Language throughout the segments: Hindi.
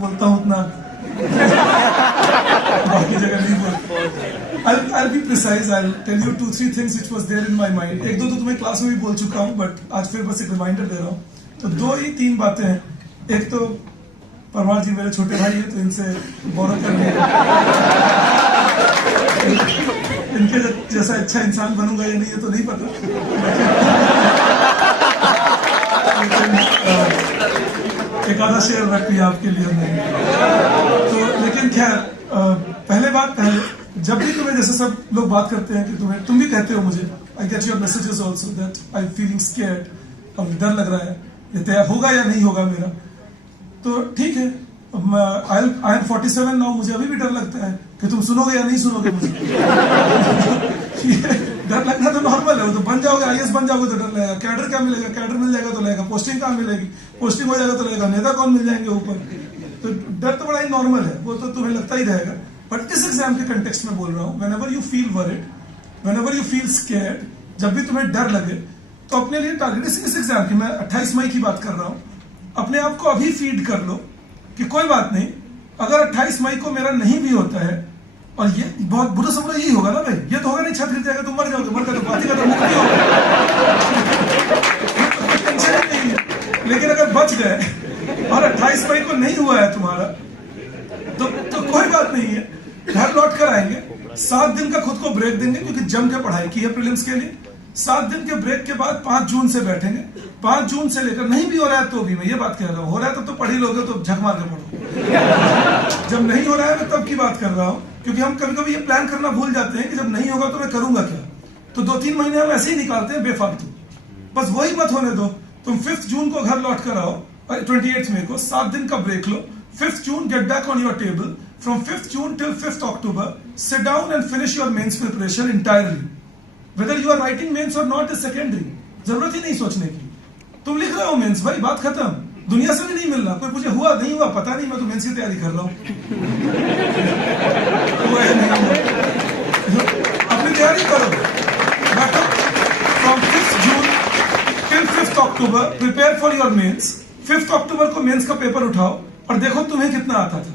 बोलता हूँ उतना बाकी जगह नहीं बोलता। I'll be precise. I'll tell you 2-3 things which was there in my mind. एक दो तो तुम्हें क्लास में भी बोल चुका हूँ, बट आज फिर बस एक रिमाइंडर दे रहा हूँ। तो 2 ही 3 बातें हैं। एक तो परमार जी मेरे छोटे भाई हैं, तो इनसे बोरो करनी है। इनके जैसा अच्छा इंसान बनूंगा या नहीं ये तो नहीं पता, लेकिन एक आधा शेयर रख लिया आपके लिए हमने। तो लेकिन खैर पहले जब भी तुम्हें जैसे सब लोग बात करते हैं कि तुम भी कहते हो मुझे, I get your messages also that I feeling scared, अब डर लग रहा है ये तय होगा या नहीं होगा मेरा। तो ठीक है, आई एम 47 नाउ, मुझे अभी भी डर लगता है कि तुम सुनोगे या नहीं सुनोगे मुझे। डर लगना तो नॉर्मल है, वो तो बन जाओगे IAS बन जाओगे तो डर लगेगा। कैडर क्या मिलेगा, कैडर मिल जाएगा तो लगेगा। पोस्टिंग कहाँ मिलेगी, पोस्टिंग हो जाएगा तो लगेगा नेता कौन मिल जाएंगे ऊपर। तो डर तो बड़ा ही नॉर्मल है, वो तो तुम्हें लगता ही रहेगा। बट इस एग्जाम के कंटेक्स्ट में बोल रहा हूँ, whenever you feel worried, whenever you feel scared, जब भी तुम्हें डर लगे तो अपने लिए टारगेट इस एग्जाम की, मैं 28 मई की बात कर रहा हूँ, अपने आप को अभी फीड कर लो कि कोई बात नहीं, अगर 28 मई को मेरा नहीं भी होता है, और ये बहुत बुरा से बुरा यही होगा ना भाई, ये तो होगा नहीं छत गिर जाएगा तुम मर जाओगे, मर गए तो बात ही खत्म नहीं होगा, टेंशन नहीं है। लेकिन अगर बच गए और 28 मई को नहीं हुआ है तुम्हारा, तो कोई बात नहीं है, घर लौट कर आएंगे। 7 दिन का खुद को ब्रेक देंगे, क्योंकि जम के पढ़ाई की है प्रीलिम्स के लिए। 7 दिन के ब्रेक के बाद 5 जून से बैठेंगे। 5 जून से लेकर, नहीं भी हो रहा है तो भी, मैं ये बात कह रहा हूँ, हो रहा है तो पढ़ ही लोगे तो झक मार के पढ़ो। जब नहीं हो रहा है मैं तब की बात कर रहा हूँ, क्योंकि हम कभी कभी ये प्लान करना भूल जाते हैं कि जब नहीं होगा तो मैं करूंगा क्या। तो 2-3 महीने हम ऐसे ही निकालते हैं बेफालतू। बस वही मत होने दो। तुम 5 जून को घर लौट कर आओ, 28 मई को 7 दिन का break low. 5th June, get back on your table. From 5th June till 5th October, sit down and finish your mains preparation entirely. Whether you are writing mains or not is secondary. जरूरत ही नहीं सोचने की। तुम लिख रहे हो मेंस, भाई बात खत्म। दुनिया से भी नहीं मिल रहा, कोई पूछे हुआ नहीं हुआ पता नहीं, मैं तो मेंस की तैयारी कर रहा हूँ। अपनी तैयारी करो। From 5th June till 5th October, prepare for your mains. 5th October को मेंस का पेपर उठाओ और देखो तुम्हें कितना आता था।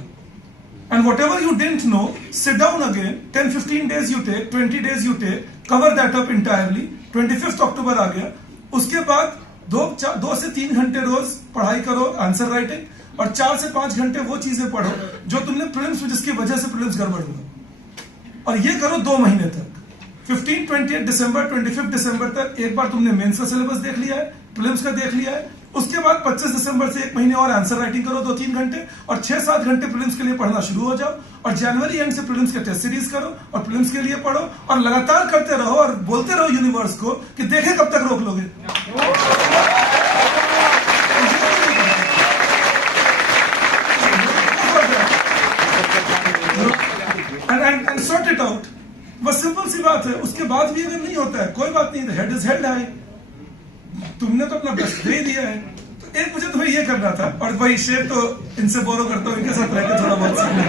And whatever you didn't know, sit down again. 10-15 days you take, 20 days you take, cover that up entirely. 25th October आ गया, उसके बाद 2 से 3 घंटे रोज पढ़ाई करो आंसर राइटिंग, और 4 से 5 घंटे वो चीजें पढ़ो जो तुमने प्रीलिम्स में, जिसकी वजह से प्रीलिम्स गड़बड़ हुआ। और ये करो 2 महीने तक। 15, 28 दिसंबर, 25 दिसंबर तक एक बार तुमने मेंस का सिलेबस देख लिया है, प्रीलिम्स का देख लिया है। उसके बाद 25 दिसंबर से 1 महीने और आंसर राइटिंग करो 2-3 घंटे, और 6-7 घंटे प्रीलिम्स के लिए पढ़ना शुरू हो जाओ। और जनवरी एंड से प्रीलिम्स के टेस्ट सीरीज करो और प्रीलिम्स के लिए पढ़ो, और लगातार करते रहो और बोलते रहो यूनिवर्स को कि देखे कब तक रोक लोगे। And sort it out. बस सिंपल सी बात है। उसके बाद भी अगर नहीं होता है कोई बात नहीं, हेड इज हेल्ड हाई, तुमने तो अपना बेस्ट दे दिया है। तो एक मुझे तुम्हें ये करना था, और वही शेर तो इनसे बोरो करता हूँ, इनके साथ रहकर थोड़ा बहुत सीखना।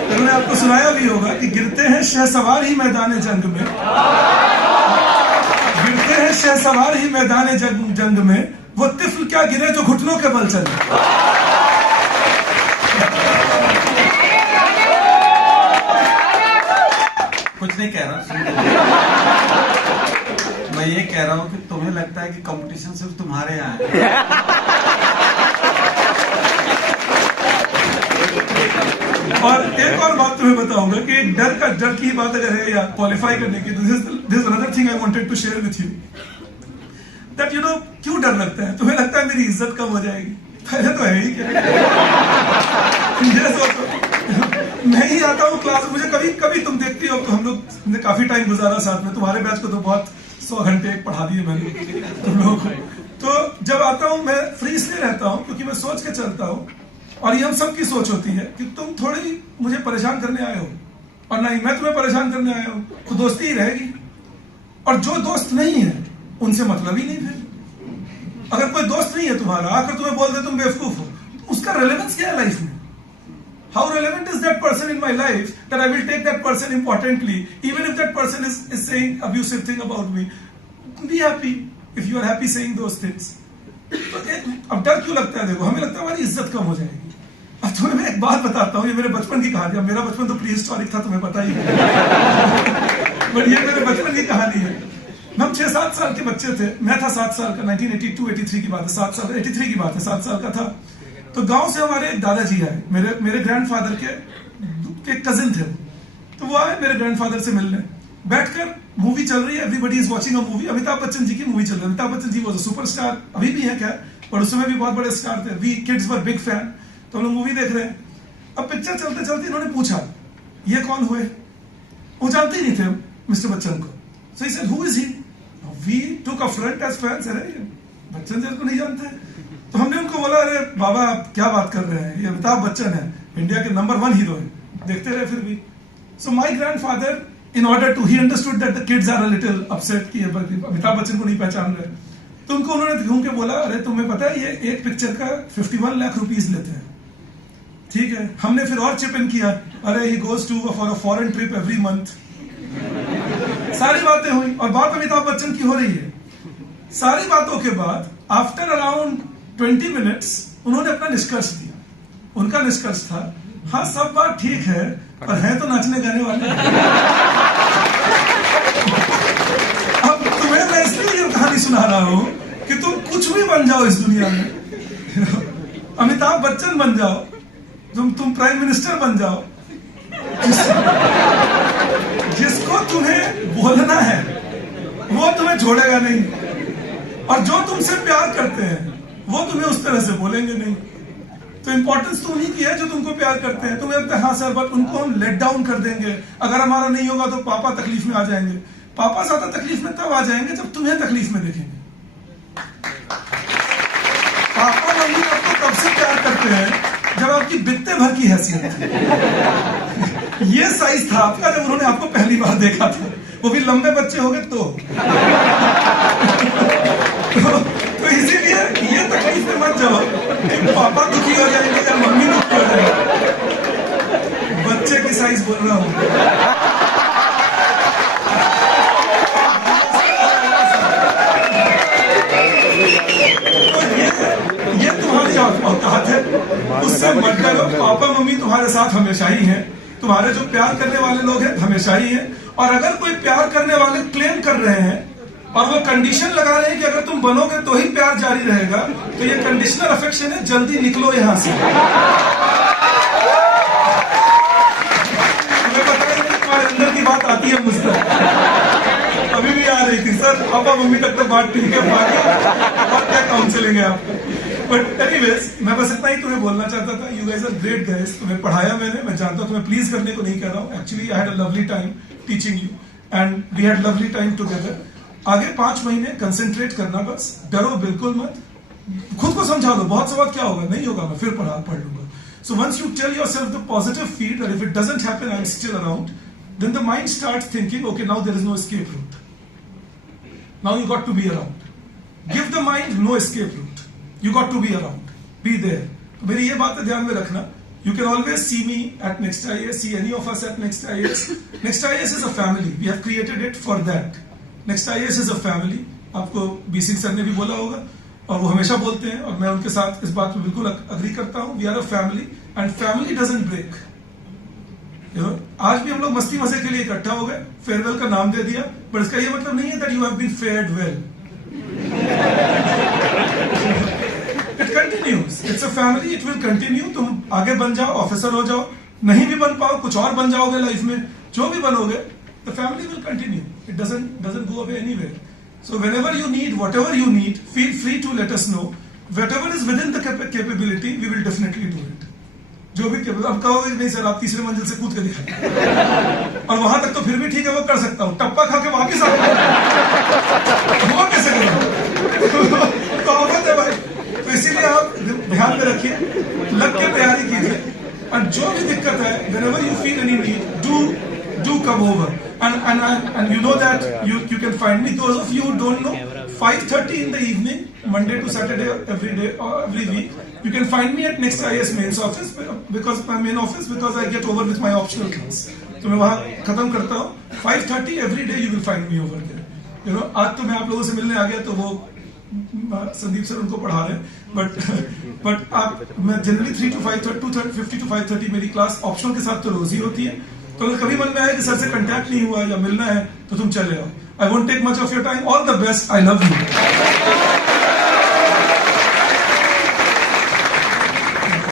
तो मैंने आपको सुनाया भी होगा कि गिरते हैं शहसवार ही मैदान जंग में, गिरते हैं शहसवार ही मैदान जंग में, वो तिफल क्या गिरे जो घुटनों के बल चले। कुछ नहीं कह रहा, मैं ये कह रहा हूँ कि तुम्हें लगता है कि कंपटीशन सिर्फ तुम्हारे यहाँ है। और एक और बात तुम्हें बताऊंगा कि डर की बात अगर है या क्वालिफाई करने की, this is another thing I wanted to share with you, that you know क्यों डर लगता है। तुम्हें लगता है मेरी इज्जत कम हो जाएगी, पहले तो है ही क्या। मैं ही आता हूँ क्लास, मुझे कभी तुम देखती हो, तो हम लोग ने काफी टाइम गुजारा साथ में, तुम्हारे बैच को तो बहुत 100 घंटे पढ़ा दिए मैंने तुम लोगों को। तो जब आता हूँ मैं फ्री इसलिए रहता हूँ क्योंकि मैं सोच के चलता हूँ, और ये हम सबकी सोच होती है कि तुम थोड़ी मुझे परेशान करने आए हो, और नहीं मैं तुम्हें परेशान करने आया हूँ, तो दोस्ती ही रहेगी। और जो दोस्त नहीं है उनसे मतलब ही नहीं। फिर अगर कोई दोस्त नहीं है तुम्हारा, आकर तुम्हें बोल दे तुम बेवकूफ हो, तो उसका रेलेवेंस क्या है लाइफ में। How relevant is that person in my life that I will take that person importantly, even if that person is saying abusive thing about me? Be happy if you are happy saying those things. तो अब डर क्यों लगता है? देखो, हमें लगता है हमारी इज्जत कम हो जाएगी। अब तुम्हें मैं एक बात बताता हूँ, ये मेरे बचपन की कहानी है। मेरा बचपन तो प्री हिस्टोरिक था, तुम्हें पता ही है। बट ये मेरे बचपन की कहानी है। हम 6-7 साल के बच्चे थे, मैं था 7 साल का, 1982-83 की बात है, 7 साल 83 की बात है, 7 साल का था। तो गांव से हमारे दादाजी आए, मेरे ग्रैंडफादर के कजिन थे। तो वो आए मेरे ग्रैंडफादर से मिलने, बैठकर मूवी चल रही है, everybody is watching a movie, Amitabh Bachchan ji की मूवी चल रही है। Amitabh Bachchan ji was a superstar, अभी भी है क्या, पर उस समय भी बहुत बड़े स्टार थे। We kids were big fan. तो हम लोग मूवी देख रहे हैं। अब पिक्चर चलते चलते इन्होंने पूछा, ये कौन हुए? वो जानते ही नहीं थे मिस्टर बच्चन को। So he said, who is he? We took a front as fans. अरे बच्चन जी को नहीं जानते? तो हमने उनको बोला, अरे बाबा आप क्या बात कर रहे हैं, ये अमिताभ बच्चन है, इंडिया के नंबर 1 हीरो है। देखते रहे फिर भी। So my grandfather, in order to, he understood that the kids are a little upset कि अमिताभ बच्चन को नहीं पहचान रहे। तो उनको उन्होंने घूम के बोला, अरे तुम्हें पता है ये एक पिक्चर का 51 लाख रुपीस लेते हैं, ठीक है? हमने फिर और चिप इन किया, अरे he goes to for a foreign trip every month। सारी बातें हुई और बात अमिताभ बच्चन की हो रही है। सारी बातों के बाद आफ्टर अराउंड 20 मिनट्स उन्होंने अपना निष्कर्ष दिया। उनका निष्कर्ष था, हाँ सब बात ठीक है, पर है तो नाचने गाने वाले। अब तुम्हें मैं इसलिए ये कहानी सुना रहा हूं कि तुम कुछ भी बन जाओ इस दुनिया में, अमिताभ बच्चन बन जाओ, तुम प्राइम मिनिस्टर बन जाओ, जिसको तुम्हें बोलना है वो तुम्हें छोड़ेगा नहीं, और जो तुमसे प्यार करते हैं वो तुम्हें उस तरह से बोलेंगे नहीं। तो इंपॉर्टेंस तो उन्हीं की है जो तुमको प्यार करते हैं। तुम्हें लगता है हाँ सर, बट उनको हम लेट डाउन कर देंगे, अगर हमारा नहीं होगा तो पापा तकलीफ में आ जाएंगे। पापा ज्यादा तकलीफ में तब आ जाएंगे जब तुम्हें तकलीफ में देखेंगे। पापा मम्मी आपको तब से प्यार करते हैं जब आपकी बित्ते भर की हैसियत थी। ये साइज था आपका जब उन्होंने आपको पहली बार देखा था, वो भी लंबे बच्चे हो गए तो इसीलिए ये तकलीफ में मत जाओ कि पापा दुखी हो जाएंगे या मम्मी दुखी हो जाएंगे। बच्चे की साइज बोल रहा हूं। तो ये तुम्हारी औकात है, उससे मत डरो। पापा मम्मी तुम्हारे साथ हमेशा ही हैं, तुम्हारे जो प्यार करने वाले लोग हैं हमेशा ही हैं। और अगर कोई प्यार करने वाले क्लेम कर रहे हैं और वो कंडीशन लगा रहे हैं कि अगर तुम बनोगे तो ही प्यार जारी रहेगा, तो ये कंडीशनल अफेक्शन है, जल्दी निकलो यहां से। तुम्हें पता है तुम्हारे अंदर की बात आती है मुझ तक, अभी भी आ रही थी, सर पापा मम्मी तक तो बात ठीक है, और क्या काउंसलिंग है आपका। बट एनीवेज, मैं बस इतना ही तुम्हें बोलना चाहता था। You guys are great guys, तुम्हें पढ़ाया मैंने, मैं जानता हूं तुम्हें प्लीज करने को नहीं कह रहा हूं। Actually I had a lovely time teaching you and we had lovely time together. आगे 5 महीने कंसेंट्रेट करना, बस डरो बिल्कुल मत, खुद को समझा दो। बहुत सवाल क्या होगा, नहीं होगा, मैं फिर पढ़ लूंगा। So once you tell yourself the positive feed और if it doesn't happen I am still around, then the mind starts thinking okay now there is no escape route, now you got to be around. Give the mind no escape route, you got to be around, be there. तो मेरी ये बात ध्यान में रखना। You can always see me at Next IAS, see any of us at Next IAS. Next IAS is a family. We have created it for that. Next IAS is a family. आपको BC सर ने भी बोला होगा और वो हमेशा बोलते हैं और मैं उनके साथ इस बात में बिल्कुल अग्री करता हूँ। We are a family and family doesn't break. आज भी हम लोग मस्ती मजे के लिए इकट्ठा हो गए, फेयरवेल का नाम दे दिया, पर इसका ये मतलब नहीं है that you have been fared well. It continues. It's a family. It will continue. तुम आगे बन जाओ, ऑफिसर हो जाओ, नहीं भी बन पाओ, कुछ और बन जाओगे लाइफ में, जो भी बनोगे, the family will continue. It doesn't go away anywhere. So whenever you need, whatever you need, feel free to let us know. Whatever is within the capability, we will definitely do it. जो भी अब कहोगे नहीं सर आप तीसरे मंजिल से कूद के दिखाएं और वहां तक तो फिर भी ठीक है, वो कर सकता हूँ, टप्पा खा के वापिस आ वो कैसे करो? तो आफत है भाई। तो इसीलिए आप ध्यान में रखिए, लग के तैयारी कीजिए और जो भी दिक्कत है, whenever you feel any need, do come over and you know that you can find me. Those of you who don't know, 5:30 in the evening, Monday to Saturday, every day or every week, you can find me at Next IAS main office because my main office because I get over with my optional class. तो मैं वहाँ खत्म करता हूँ 5:30 every day. You will find me over there. आज तो मैं आप लोगों से मिलने आ गया तो वो संदीप सर उनको पढ़ा रहे हैं, बट आप, मैं जनरली 3 to 5:30, 50 to 5:30 मेरी क्लास ऑप्शनल के साथ तो रोज ही होती है। तो अगर कभी मन में आए कि सर से कांटेक्ट नहीं हुआ या मिलना है तो तुम चले आओ। I won't take much of your time. All the best. I love you.